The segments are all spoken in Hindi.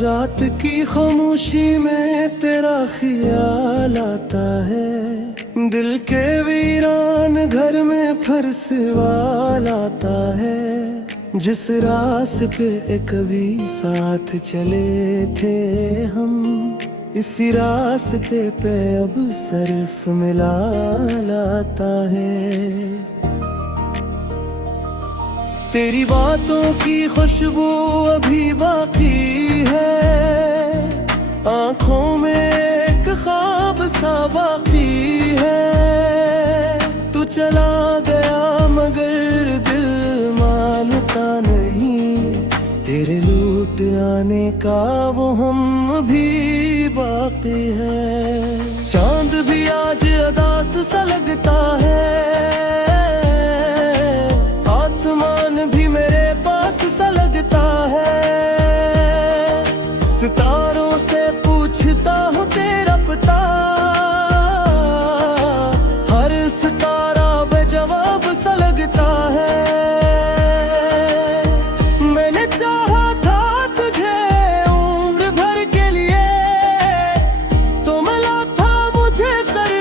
रात की खामोशी में तेरा ख्याल आता है, दिल के वीरान घर में फिर सवाल आता है। जिस रास्ते पे कभी साथ चले थे हम, इसी रास्ते पे अब सिर्फ मिलाल आता है। तेरी बातों की खुशबू अभी बाकी है, आंखों में एक ख्वाब सा बाकी है। तू चला गया मगर दिल मानता नहीं, तेरे लूट आने का वो हम भी बाकी है। चांद भी आज अदास सा लगता है, आसमान भी मेरे पास सा लगता है। सितारों से पूछता हूँ तेरा पता, हर सितारा बेजवाब सा लगता है। मैंने चाहा था तुझे उम्र भर के लिए, तो मिला था मुझे सर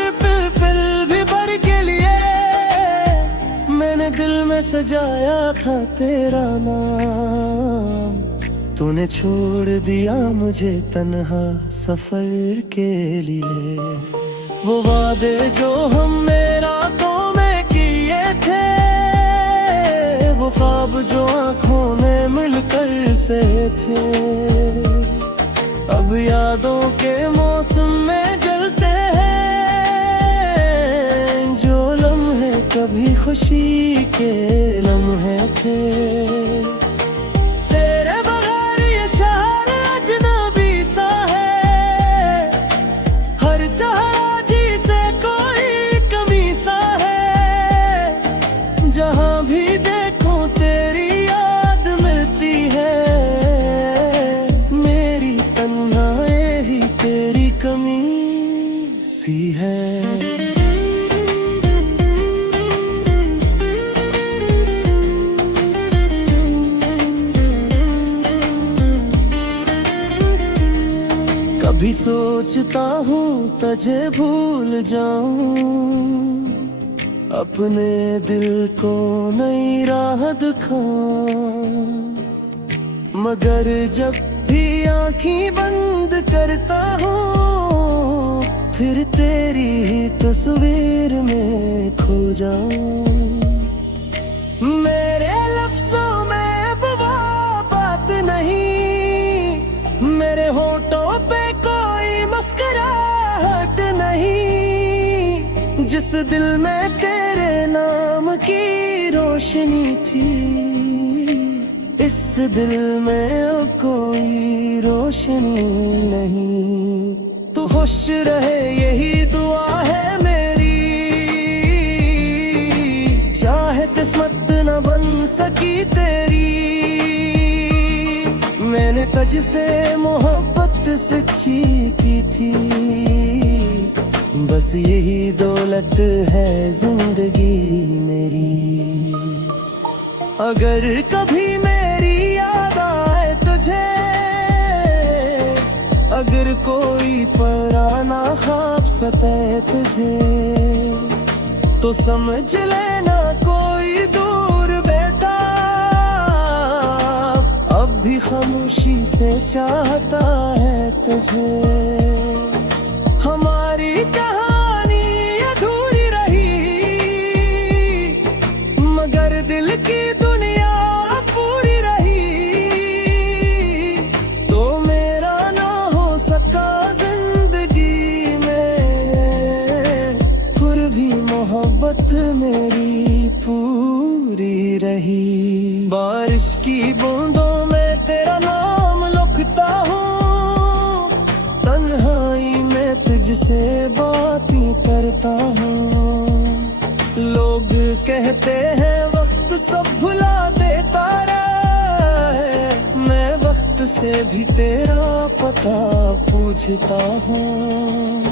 फिल भी भर के लिए। मैंने दिल में सजाया था तेरा नाम, तूने छोड़ दिया मुझे तन्हा सफर के लिए। वो वादे जो हमने रातों में किए थे, वो ख्वाब जो आंखों में मिलकर से थे, अब यादों के मौसम में जलते हैं। जो लम्हे कभी खुशी के लम्हे थे, तेरे बगैर ये शहर अजनबी सा है। हर चाहती से कोई कमी सा है, जहाँ भी देखो तेरी याद मिलती है। मेरी तन्हाई ही तेरी कमी सी है। कभी सोचता हूँ तुझे भूल जाऊं, अपने दिल को नई राह दिखाऊं, मगर जब भी आँखें बंद करता हूँ, फिर तेरी ही तस्वीर में खो जाऊं। मेरे लफ्जों में अब वो बात नहीं, मेरे होठों पे कोई मुस्कुराहट नहीं। जिस दिल में तेरे नाम की रोशनी थी, इस दिल में अब कोई रोशनी नहीं। तू खुश रहे यही दुआ है मेरी, चाहे किस्मत न बन सकी तेरी। मैंने तुझसे मोहब्बत सच्ची की थी, बस यही दौलत है जिंदगी मेरी। अगर कभी मेरी याद आए तुझे, अगर कोई पराना ख्वाब सताए तुझे, तो समझ लेना कोई दूर बैठा अब भी खामोशी से चाहता है तुझे। हमारी कहानी अधूरी रही, मगर दिल की दुनिया पूरी रही। तो मेरा ना हो सका जिंदगी में, फिर भी मोहब्बत मेरी पूरी रही। बारिश की बूंदों में तेरा नाम लिखता हूँ, तन्हाई में तुझसे बातें करता हूँ। लोग कहते हैं वक्त सब भुला देता है, मैं वक्त से भी तेरा पता पूछता हूँ।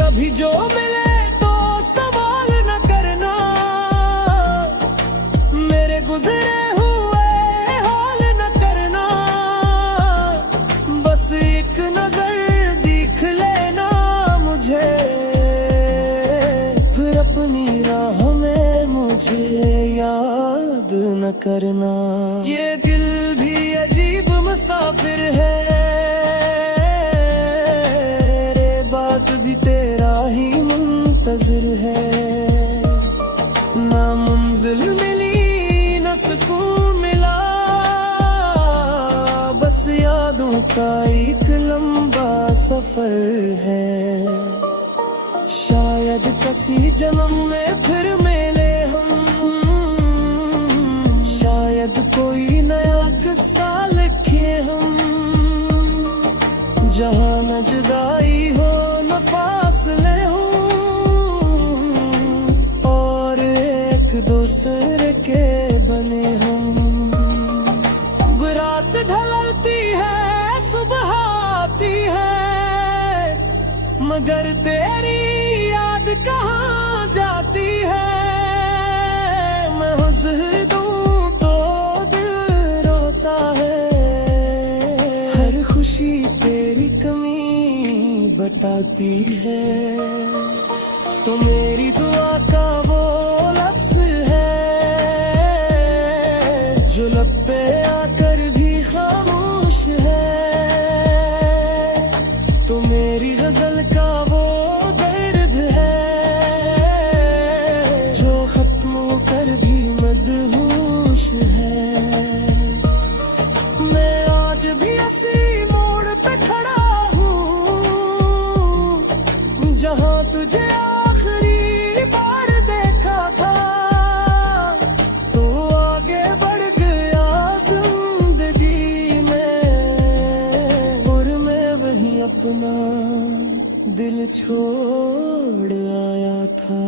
कभी जो मिले तो सवाल न करना, मेरे गुजरे हुए हाल न करना। नजर दिख लेना मुझे, फिर अपनी राह में मुझे याद न करना। ये दिल भी अजीब मुसाफिर है, रे बात भी तेरा ही मुंतजिर है। ना मंजिल मिली न सुकून मिला, बस यादों का एक लंबा सफर है। शायद किसी जन्म में फिर मिले हम, शायद कोई नया किस्सा लिखे हम, जहाँ न जुदाई हो न फासले हो, और एक दूसरे के बने हम। रात ढलती है सुबह आती है, मगर तेरी याद कहाँ जाती है। मैं हुस्न दूं तो दिल रोता है, हर खुशी तेरी कमी बताती है। तो मेरी दुआ का वो लफ्ज है जो लब पे आकर भी खामोश है, तो मेरी गजल का वो दर्द है जो खत्म होकर भी मदहोश है। मैं आज भी ऐसी मोड़ पे खड़ा हूँ, जहाँ तुझे आखिरी बार देखा था। तो आगे बढ़ गया जिंदगी में, और मैं वही अपना दिल छोड़ आया था।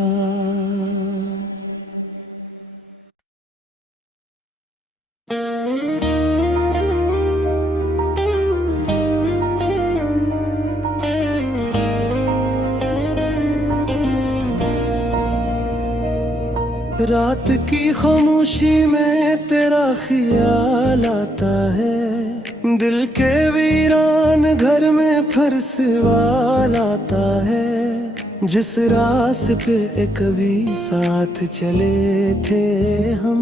रात की खामोशी में तेरा ख्याल आता है, दिल के वीरान घर में फिर सवाल आता है। जिस रास्ते पे कभी साथ चले थे हम,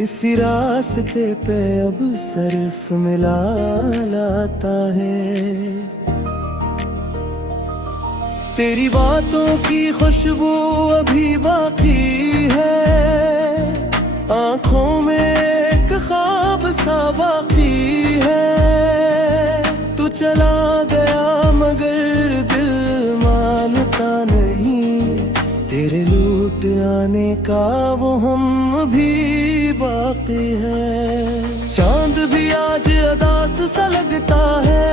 इसी रास्ते पे अब सिर्फ मिलाल आता है। तेरी बातों की खुशबू अभी बाकी है, आंखों में एक ख्वाब सा बाकी है। तू चला गया मगर दिल मानता नहीं, तेरे लूट आने का वो हम भी बाकी है। चांद भी आज अदास सा लगता है,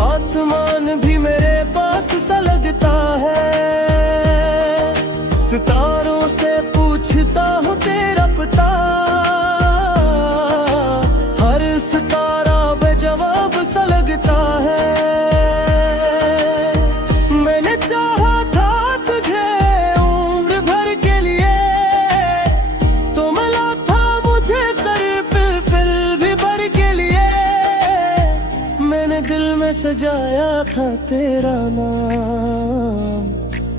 आसमान भी मेरे पास सा लगता है। सितारों से पूछता हूँ तेरा पता, हर सितारा बेजवाब सा लगता है। मैंने चाहा था तुझे उम्र भर के लिए, तो मिला था मुझे सर पिल भी भर के लिए। मैंने दिल में सजाया था तेरा नाम,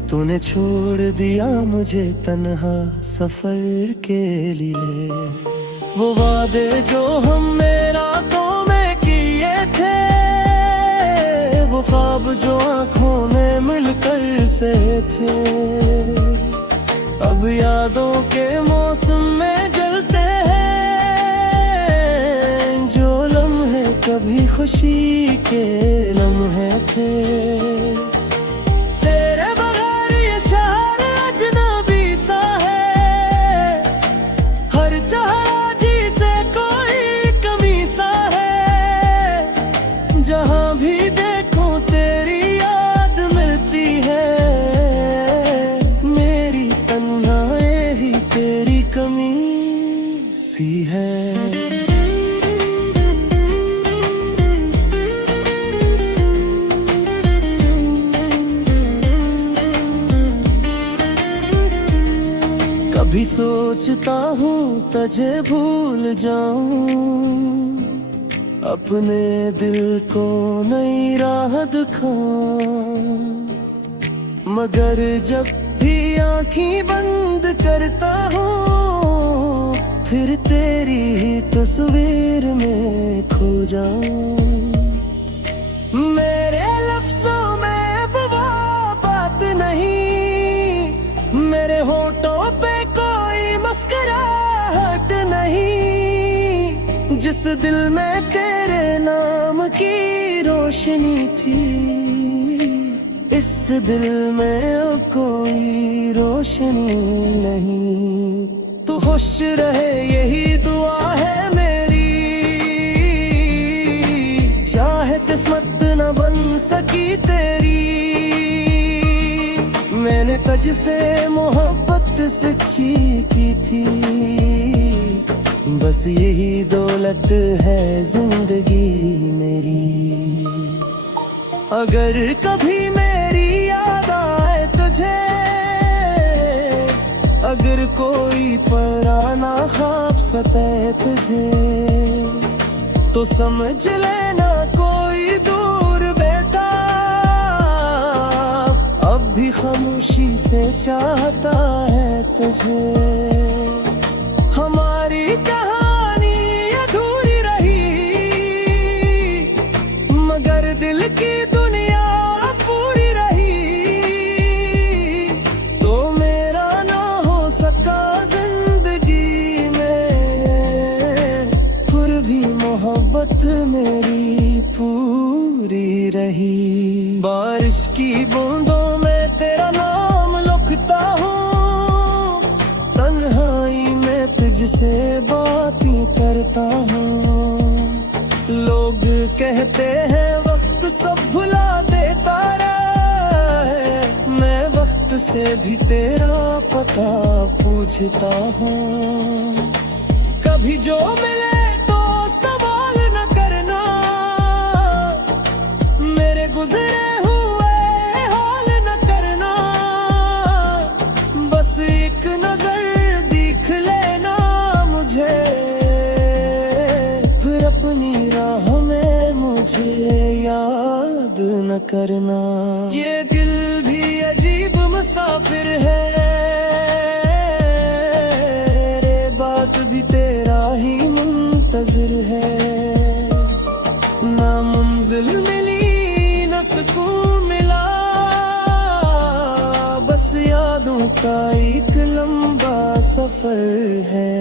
तूने छोड़ दिया मुझे तन्हा सफर के लिए। वो वादे जो हमने रातों में किए थे, वो ख्वाब जो आँखों में मिलकर से थे, अब यादों के मौसम में जलते हैं। जो लम्हे कभी खुशी के लम्हे थे, तेरे बगैर ये शहर अजनबी सा है। हर चाहती से कोई कमी सा है, जहाँ भी देखो तेरी याद मिलती है। मेरी तन्हाई ही तेरी कमी सी है। कभी सोचता हूँ तुझे भूल जाऊं, अपने दिल को नई राह दिखाऊं, मगर जब भी आँखें बंद करता हूँ फिर तेरी ही तस्वीर में खो जाऊं। मेरे लफ्जों में अब वो बात नहीं, मेरे होठों पे कोई मुस्कुराहट नहीं, जिस दिल में तेरे नाम की रोशनी थी इस दिल में अब कोई रोशनी नहीं। तू खुश रहे यही दुआ है मेरी, चाहे किस्मत न बन सकी तेरी। मैंने तुझसे मोहब्बत सच्ची की थी, बस यही दौलत है जिंदगी मेरी। अगर कभी मेरी याद आए तुझे, अगर कोई पराना ख्वाब सताए तुझे, तो समझ लेना कोई दूर बैठा अब भी खामोशी से चाहता है तुझे। हमारी कहानी अधूरी रही मगर दिल की दुनिया पूरी रही, तो मेरा ना हो सका जिंदगी में, फिर भी मोहब्बत मेरी पूरी रही। बारिश की बूंदों में तेरा नाम लिखता हूँ, तन्हाई में तुझसे बातें करता हूँ। लोग कहते हैं वक्त सब भुला देता है, मैं वक्त से भी तेरा पता पूछता हूँ। कभी जो मिले तो सवाल न करना, मेरे गुजरे हुए हाल न करना, बस एक नजर देख लेना मुझे, फिर अपनी राह में मुझे याद न करना। ये दिल भी अजीब मुसाफिर है, रे बात भी तेरा ही मुंतजिर है। ना मंजिल मिली न सुकून मिला, बस यादों का एक लंबा सफर है।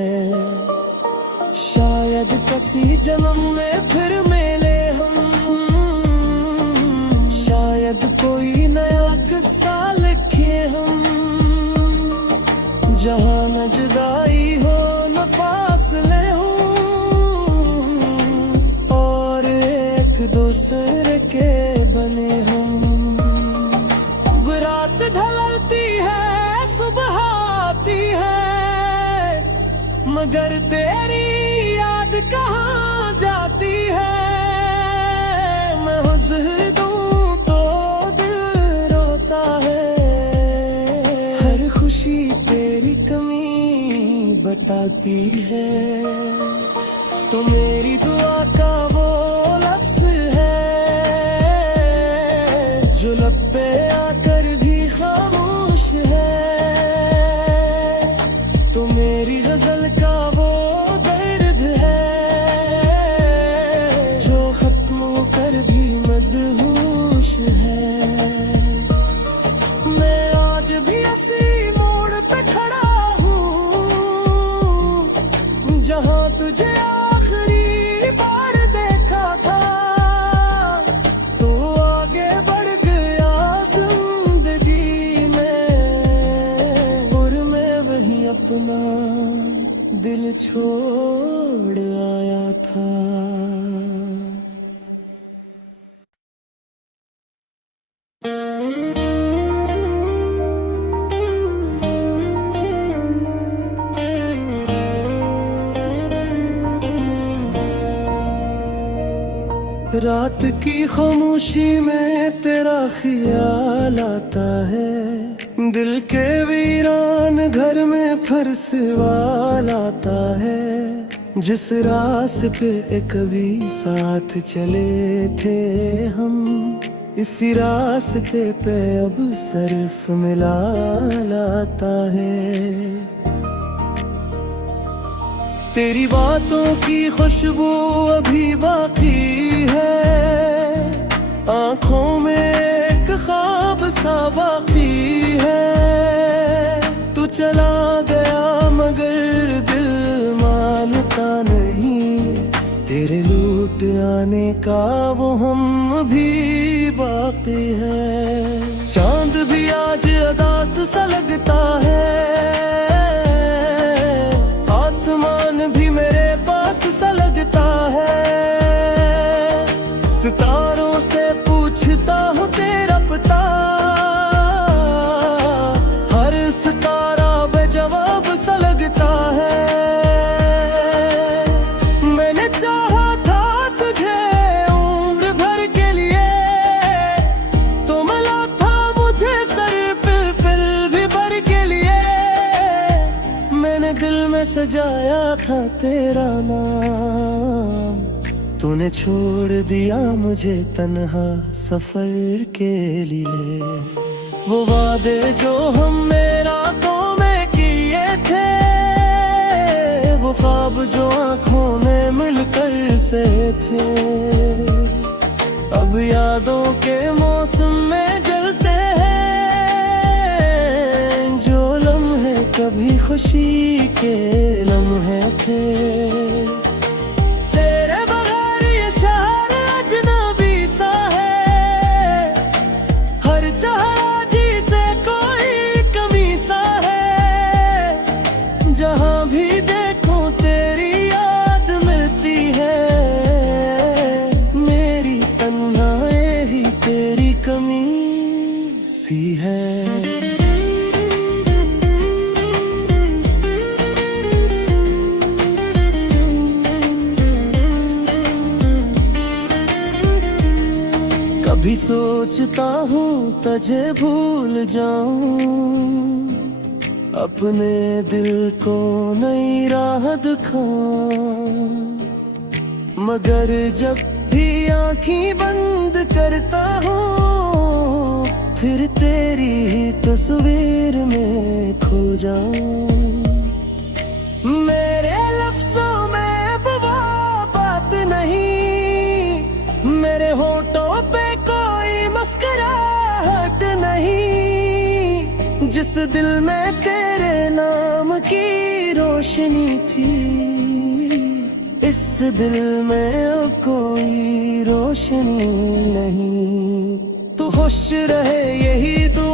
शायद किसी जन्म में फिर मिले हम, शायद कोई नया किस्सा लिखे हम, जहाँ न जुदाई हो न फासले हो, और एक दूसरे के बने हम। रात ढलती है सुबह आती है, मगर तेरी याद कहाँ जाती है। मैं हुज़्र दूँ तो दिल रोता है, हर खुशी तेरी कमी बताती है। तो मेरी दुआ का वो लफ्ज़ है जो लब पे आकर भी खामोश है, तो मेरी गजल का वो दर्द है जो खत्म होकर भी मदहोश है। मैं आज भी इसी मोड़ पे खड़ा हूँ जहाँ तुझे आखिरी बार देखा था, तो आगे बढ़ गया जिंदगी में, और मैं वही अपना दिल छोड़ आया था। रात की खामोशी में तेरा ख्याल आता है, दिल के वीरान घर में फिर सवाल आता है। जिस रास्ते कभी साथ चले थे हम, इसी रास्ते पे अब सिर्फ मिला लाता है। तेरी बातों की खुशबू अभी बाकी है, आंखों में एक ख्वाब सा बाकी है। तू चला गया मगर दिल मानता नहीं, तेरे लौट आने का वो हम भी बाकी है। चांद भी आज अदास सा लगता है, आसमान भी मेरे पास सा लगता है। सितारों से पूछता हूँ तेरा पता, हर सितारा बेजवाब सा लगता है। मैंने चाहा था तुझे उम्र भर के लिए, तो मिला था मुझे सर पिल भी भर के लिए। मैंने दिल में सजाया था तेरा नाम, तूने छोड़ दिया मुझे तन्हा सफर के लिए। वो वादे जो हमने रातों में किए थे, वो ख्वाब जो आंखों में मिलकर से थे, अब यादों के मौसम में जलते हैं। जो लम्हे कभी खुशी के लम्हे थे, तेरे बगैर ये शहर अजनबी सा है। हर चाहती से कोई कमी सा है, जहाँ भी देखो तेरी याद मिलती है। मेरी तन्हाई ही तेरी कमी सी है। कभी सोचता हूँ तुझे भूल जाऊं, अपने दिल को नई राह दिखाऊं, मगर जब भी आँखें बंद करता हूँ, फिर तेरी ही तस्वीर में खो जाऊं। मेरे लफ्जों में अब वो बात नहीं, मेरे होठों पे कोई मुस्कुराहट नहीं, जिस दिल में तेरे नाम की रोशनी थी, इस दिल में अब कोई रोशनी नहीं। तू खुश रहे यही दुआ